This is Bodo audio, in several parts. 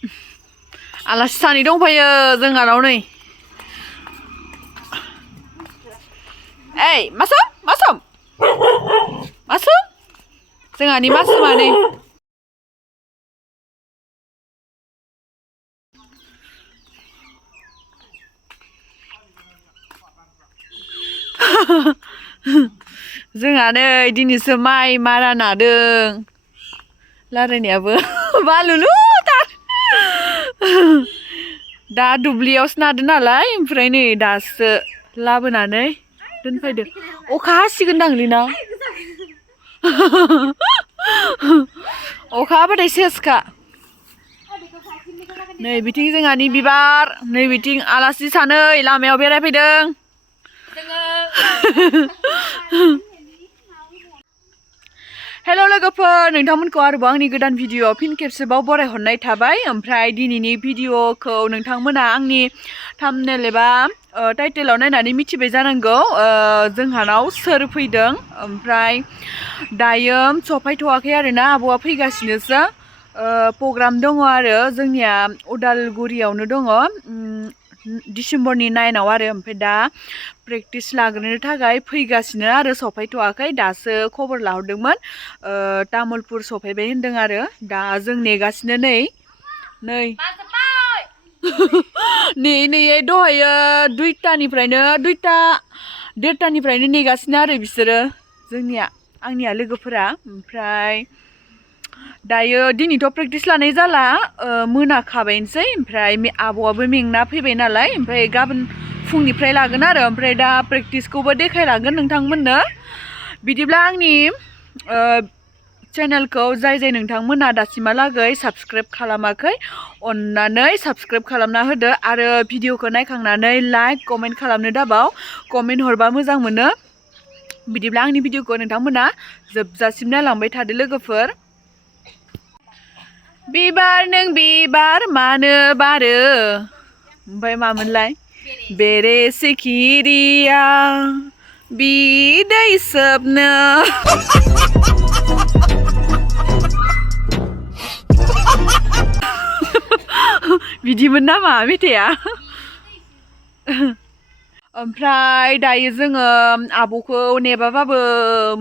आलासि सानै दंफायो जोंहानाव नै ओइ मासुम मासुम मासुम जोंहानि मासुमा नै जोंहा नै दिनैसो माइ मारा नादों लारायनायाबो बालुलुथार दा दुब्लियावसो नादों नालाय ओमफ्राय नै दासो लाबोनानै दोनफैदो अखा हासिगोनदां लिना अखा हाबाथाय सेसखा नै बिथिं जोंहानि बिबार नै बिथिं आलासि सानै लामायाव बेरायफैदों हेल' लोगोफोर नोंथांमोनखौ आरोबाव आंनि गोदान भिडिअ'आव फिन खेबसेबाव बरायहरनाय थाबाय ओमफ्राय दिनैनि भिडिअ'खौ नोंथांमोना आंनि थाम्बनेल एबा टाइटेलाव नायनानै मिथिबाय जानांगौ जोंहानाव सोर फैदों ओमफ्राय दायो सफायथ'वाखै आरोना आब'आ फैगासिनोसो प्रग्राम दङ आरो जोंनिया उदालगुरियावनो दङ डिसेम्बरनि 9आव आरो ओमफ्राय दा प्रेक्टिस लाग्रोनो थाखाय फैगासिनो आरो सफायथ'वाखै दासो खबर लाहरदोंमोन तामुलपुर सफायबाय होनदों आरो दा जों नेगासिनो नै नेयै दहायो 1:30निफ्रायनो नेगासिनो आरो बिसोरो आंनिया लोगोफोरा ओमफ्राय दायो दिनैथ' प्रेक्टिस लानाय जाला मोनाखाबायनोसै ओमफ्राय आब'आबो मेंना फैबाय नालाय ओमफ्राय गाबोन फुंनिफ्राय लागोन आरो ओमफ्राय दा प्रेक्टिसखौबो देखायलांगोन नोंथांमोननो बिदिब्ला आंनि चेनेलखौ जाय नोंथांमोना दासिमहालागै साबस्क्राइब खालामाखै अन्नानै साबस्क्राइब खालामना होदो आरो भिडिअखौ नायखांनानै लाइक कमेन्ट खालामनो दाबाव कमेन्ट हरबा मोजां मोनो बिदिब्ला आंनि भिडिअखौ नोंथांमोना जोबजासिम नायलांबाय थादो लोगोफोर बिबार नों बिबार मानो बारो ओमफ्राय मामोनलाय बेरे सिखिरिया बिदै सोबनो बिदिमोन नामा मेथाइया ओमफ्राय दायो जोङो आब'खौ नेबाबाबो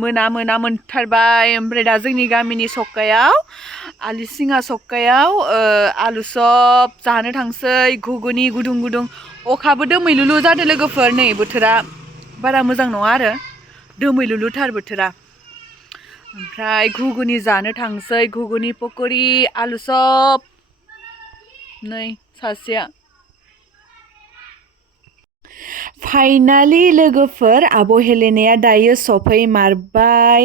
मोना मोनथारबाय ओमफ्राय दा जोंनि गामिनि सकायाव आलिसिङा सकायाव आलु सब जानो थांसै घुगुनि गुदुं गुदुं अखाबो दोमैलुलु जादों लोगोफोर नै बोथोरा बारा मोजां नङा आरो दोमैलुलुथार बोथोरा ओमफ्राय घुगुनि जानो थांसै घुगुनि पक'रि आलु सब नै सासेया फाइनालि लोगोफोर आब' हेलेनाया दायो सफैमारबाय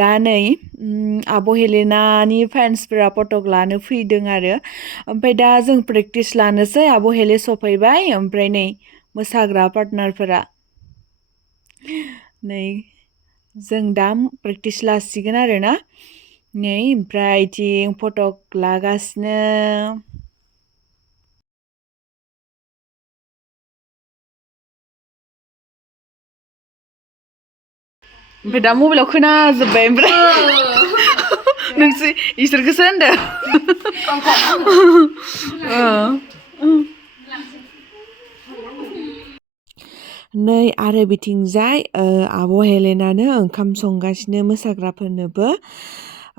दा नै आब' हेलेनानि फेन्सफोरा फटक लानो फैदों आरो ओमफ्राय दा जों प्रेक्टिस लानोसै आब' हेले सफैबाय ओमफ्राय नै मोसाग्रा पार्टनारफोरा नै जों दा प्रेक्टिस लासिगोन आरोना नै ओमफ्राय इथिं फटक लागासिनो ओमफ्राय दा मबाइलाव खोनाजोब्बाय ओमफ्राय नोंसोर इसोरखौसो होनदो नै आरो बिथिंजाय आब' हेलेनानो ओंखाम संगासिनो मोसाग्राफोरनोबो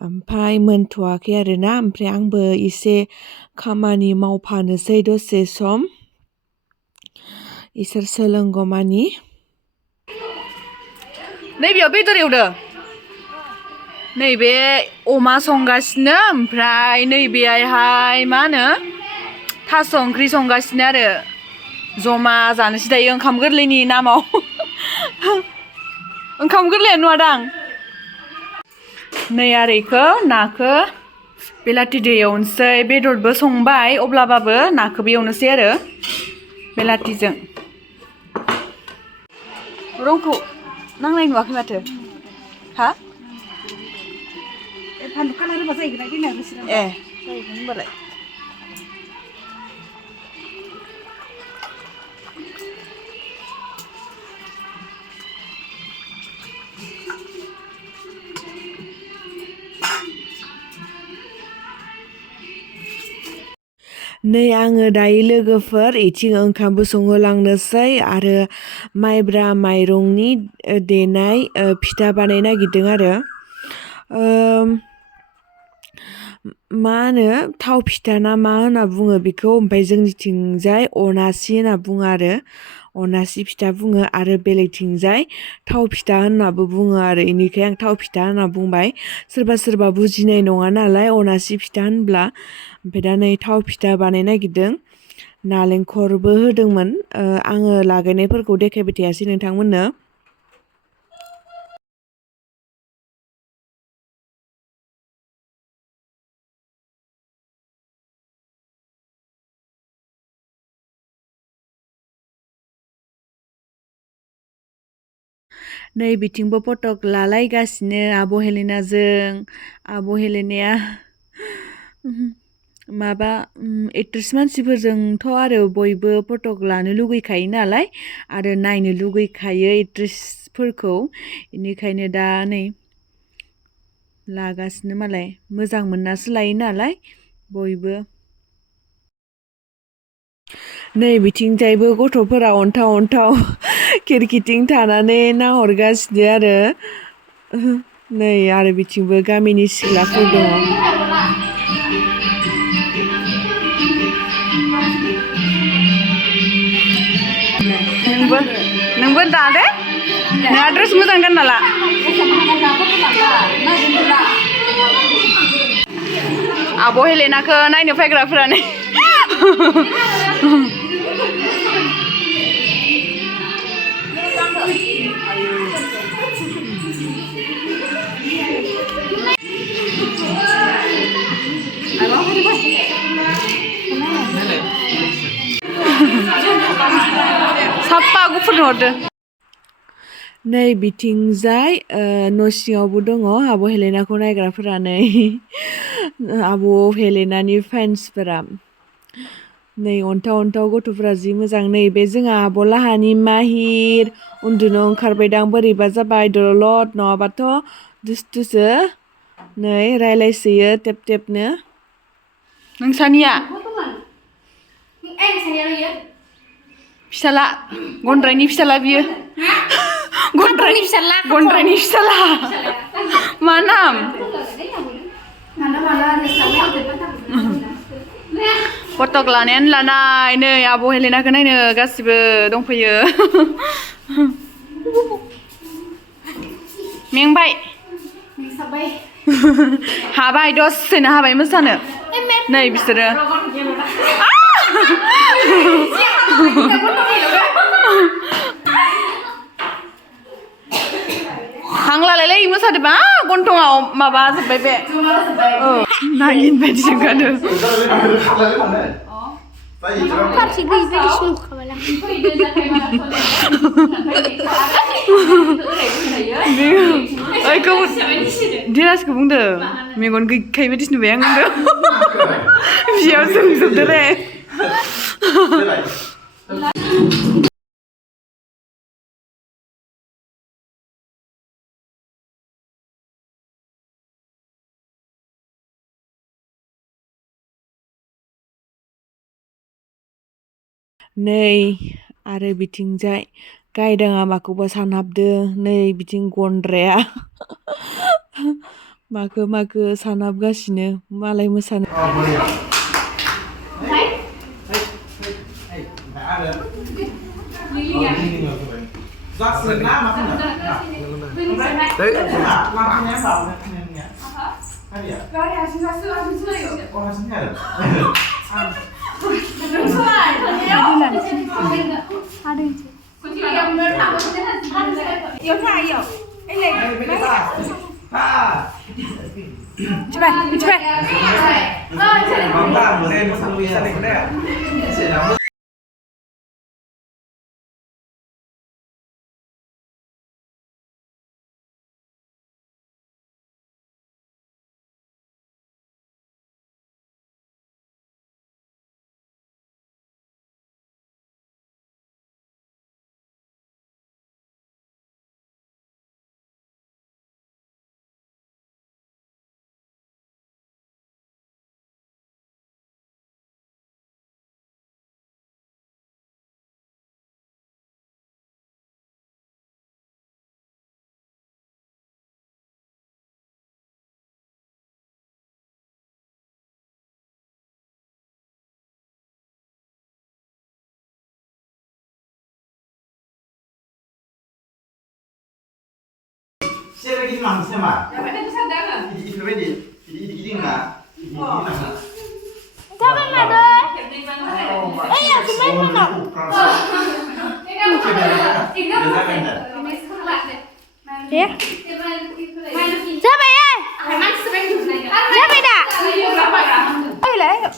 ओमफ्राय मोनथ'वाखै आरोना ओमफ्राय आंबो एसे खामानि मावफानोसै दसे सम इसोर सोलोंगौमानि नैबेयाव बेदर एवदो नैबे अमा संगासिनो ओमफ्राय नैबेहाय मा होनो थास' ओंख्रि संगासिनो आरो जमा जानोसै दायो ओंखाम गोरलैनि नामाव ओंखाम गोरलैयानो नुवादां नै आरो इखौ नाखौ बेलाथि दै एवनोसै बेदरबो संबाय अब्लाबाबो नाखौबो एवनोसै आरो बेलाथिजों रंखौ नांनाय नुवाखै माथो हा फानलु खाना होबा जाहैगोन ना जाहैगोन होनबालाय नै आङो दायो लोगोफोर इथिं ओंखामबो संहोलांनोसै आरो माइब्रा माइरंनि देनाय फिथा बानायनो नागिरदों आरो मा होनो थाव फिथा ना मा होनना बुङो बेखौ ओमफ्राय जोंनिथिंजाय अनासि होनना बुङो आरो अनासि फिथा बुङो आरो बेलेगथिंजाय थाव फिथा होननाबो बुङो आरो इनिखाय आं थाव फिथा होनना बुंबाय सोरबा सोरबा बुजिनाय नङा नालाय अनासि फिथा होनब्ला ओमफ्राय दा नै थाव फिथा बानायनो नागिरदों नालेंखरबो होदोंमोन आङो लागायनायफोरखौ देखायबाय थायासै नोंथांमोननो नै बिथिंबो फटक लालायगासिनो आब' हेलेनाजों आब' हेलेनाया माबा एक्ट्रेस मानसिफोरजोंथ' आरो बयबो फटक लानो लुगैखायो नालाय आरो नायनो लुगैखायो एक्ट्रेसफोरखौ बेनिखायनो दा नै लागासिनो मालाय मोजां मोननासो लायो नालाय बयबो नै बिथिंजायबो गथ'फोरा अन्थाव अन्थाव खिरखिथिं थानानै नाहरगासिनो आरो नै आरो बिथिंबो गामिनि सिख्लाफोर दङ नोंबो दादे नोंहा ड्रेस मोजां गानना ला आब' हेलेनाखौ नायनो फैग्राफोरानो साफा गुफुर हरदो नै बिथिंजाय न' सिङावबो दङ आब' हेलेनाखौ नायग्राफोरा नै आब' हेलेनानि फेन्सफोरा नै अन्थाव अन्थाव गथ'फोरा जि मोजां नै बे जोंहा आब' लाहानि माहिर उन्दुनो ओंखारबायदां बोरैबा जाबाय दलद नङाबाथ' दुस्थुसो नै रायलायसोयो टेब टेबनो नोंसानिया फिसाला गन्द्रायनि फिसाला बियो गन्द्रायनि फिसाला मा नाम फटक लानायानो लानाय नै आब' हेलेनाखौ नायनो गासिबो दंफैयो मेंबाय हाबाय दसेनो हाबाय मोसानो नै बिसोरो हां लालायलाय मोसादोबा गन्थंआव माबा जोब्बाय बे नागिन बायदिसो ओंखारदों दिराजखौ बुंदों मेगन गैखायै बायदिसो नुबाय आं होनदों बियाव जोंजोबदो रे नै आरो बिथिंजाय गायदाङा माखौबा सानहाबदों नै बिथिं गन्द्राया माखो सानहाबगासिनो मालाय मोसानो Siapa lagi mang sama? Itu ready. Ini enggak. Jangan ada. Ya, gimana nak? Ya. Siapa ya? Siapa dah? Ayo lah.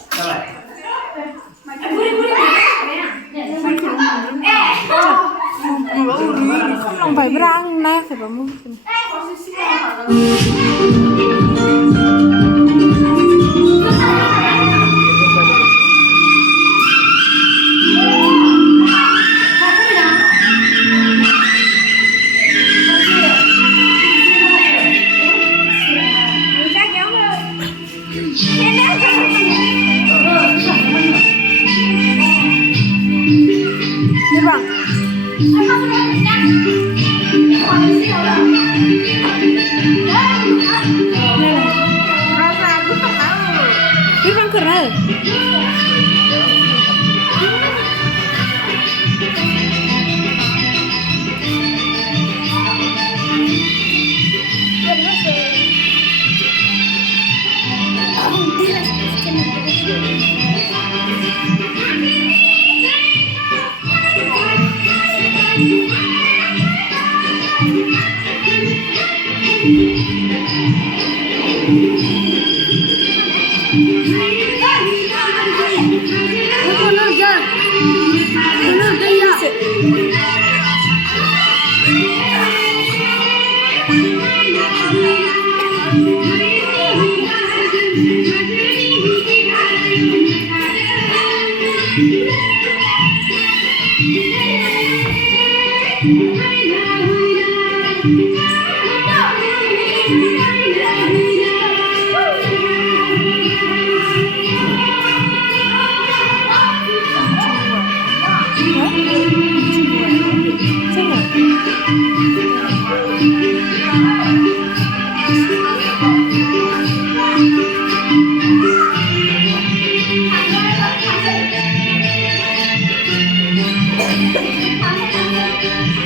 Không phải rang nè, phải bấm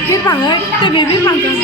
biết bằng ấy, tại vì biết bằng cần.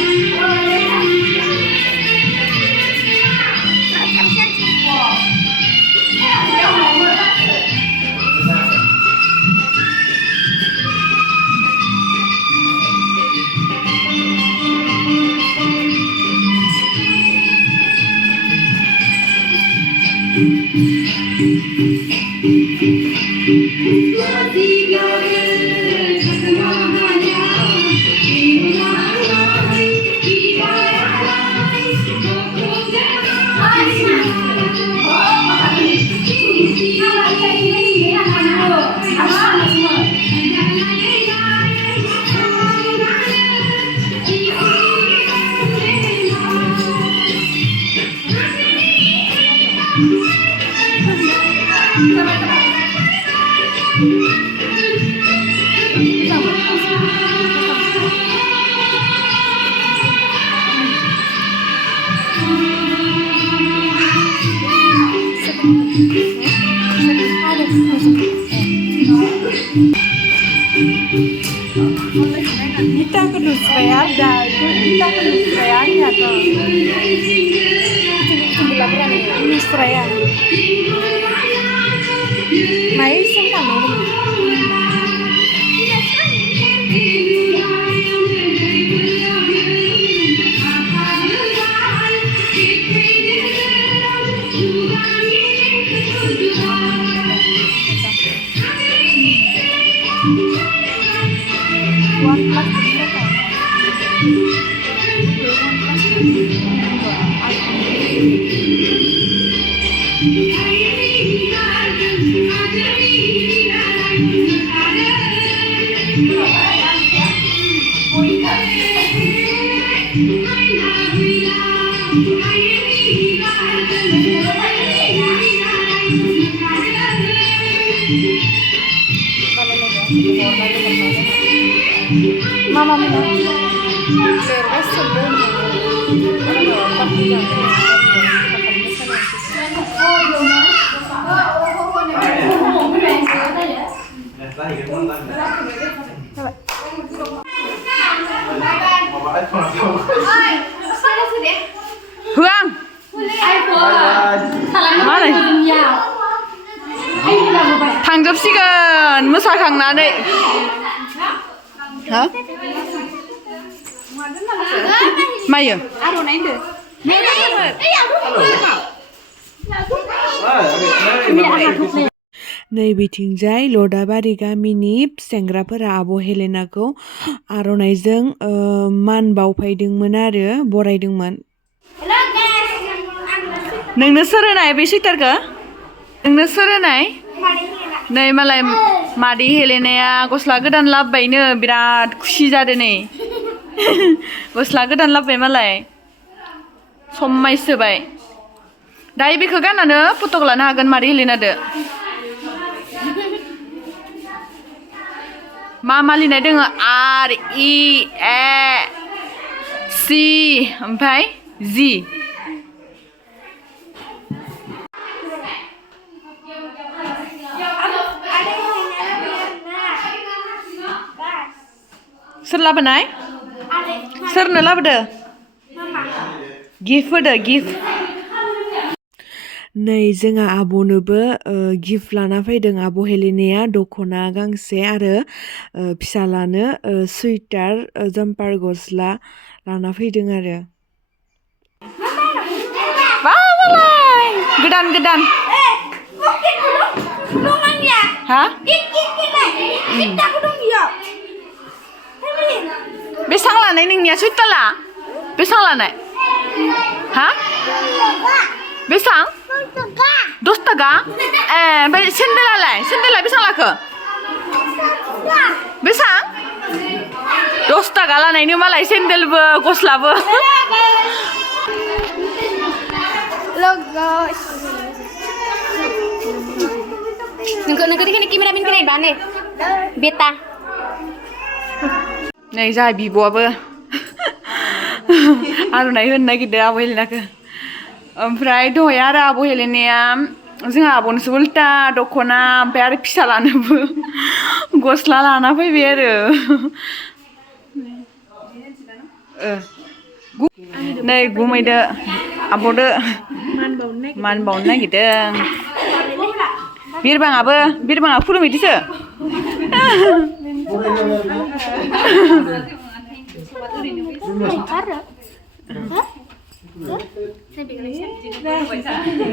Kita kudu spare dah, kita kudu spare-nya tuh. Sebelah berani, ini spare. Mai senang loh. Mama mina. जोबसिगोन मोसाखांनानै हा मायो नैबेथिंजाय लदाबारि गामिनि सेंग्राफोरा आब' हेलेनाखौ आर'नाइजों मान बावफायदोंमोन आरो बरायदोंमोन। नोंनो सोर होनाय बे सुइटारखौ? नोंनो सोर होनाय? नै मालाय मादै हेलेनाया गस्ला गोदान लाबोबायनो बिराद खुसि जादों नै गस्ला गोदान लाबोबाय मालाय समायसोबाय दायो बेखौ गाननानै फटक लानो हागोन मादै हेलेनादो। मा लिरनाय दोङो REAC ओमफ्राय G सोर लाबोनाय? सोरनो लाबोदो? गिफ्ट होदो गिफ्ट। नै जोंहा आब'नोबो गिफ्ट लाना फैदों आब' हेलेनाया दख'ना गांसे आरो फिसालानो सुइटार जाम्पार गस्ला लाना फैदों आरो गोदान हा बेसां लानाय नोंनिया सुइटारा बेसां लानाय हा बेसां 10 थाखा ओमफ्राय सेन्देला बेसां लाखो बेसां 10 थाखा लानायनो मालाय सेन्देलबो गस्लाबो नोंखौ दिखिनि केमेरामेन खोनाय बा नै बेटा नै जाहा बिब'आबो आर'नाइ होनो नागिरदों आब' हेलेनाखौ ओमफ्राय दहाय आरो आब' हेलेनाया जोंहा आब'नोसो उल्टा दख'ना ओमफ्राय आरो फिसालानोबो गस्ला लाना फैबाय आरो नै गुमैदो आब'दो मान बावनो नागिरदों बिरबाङा खुलुमहैदोसो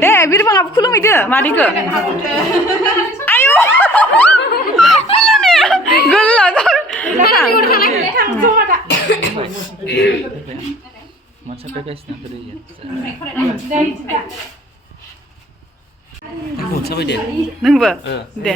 दे बिरबाङाबो खुलुमहैदो मादैखौ आयु नोंबो दे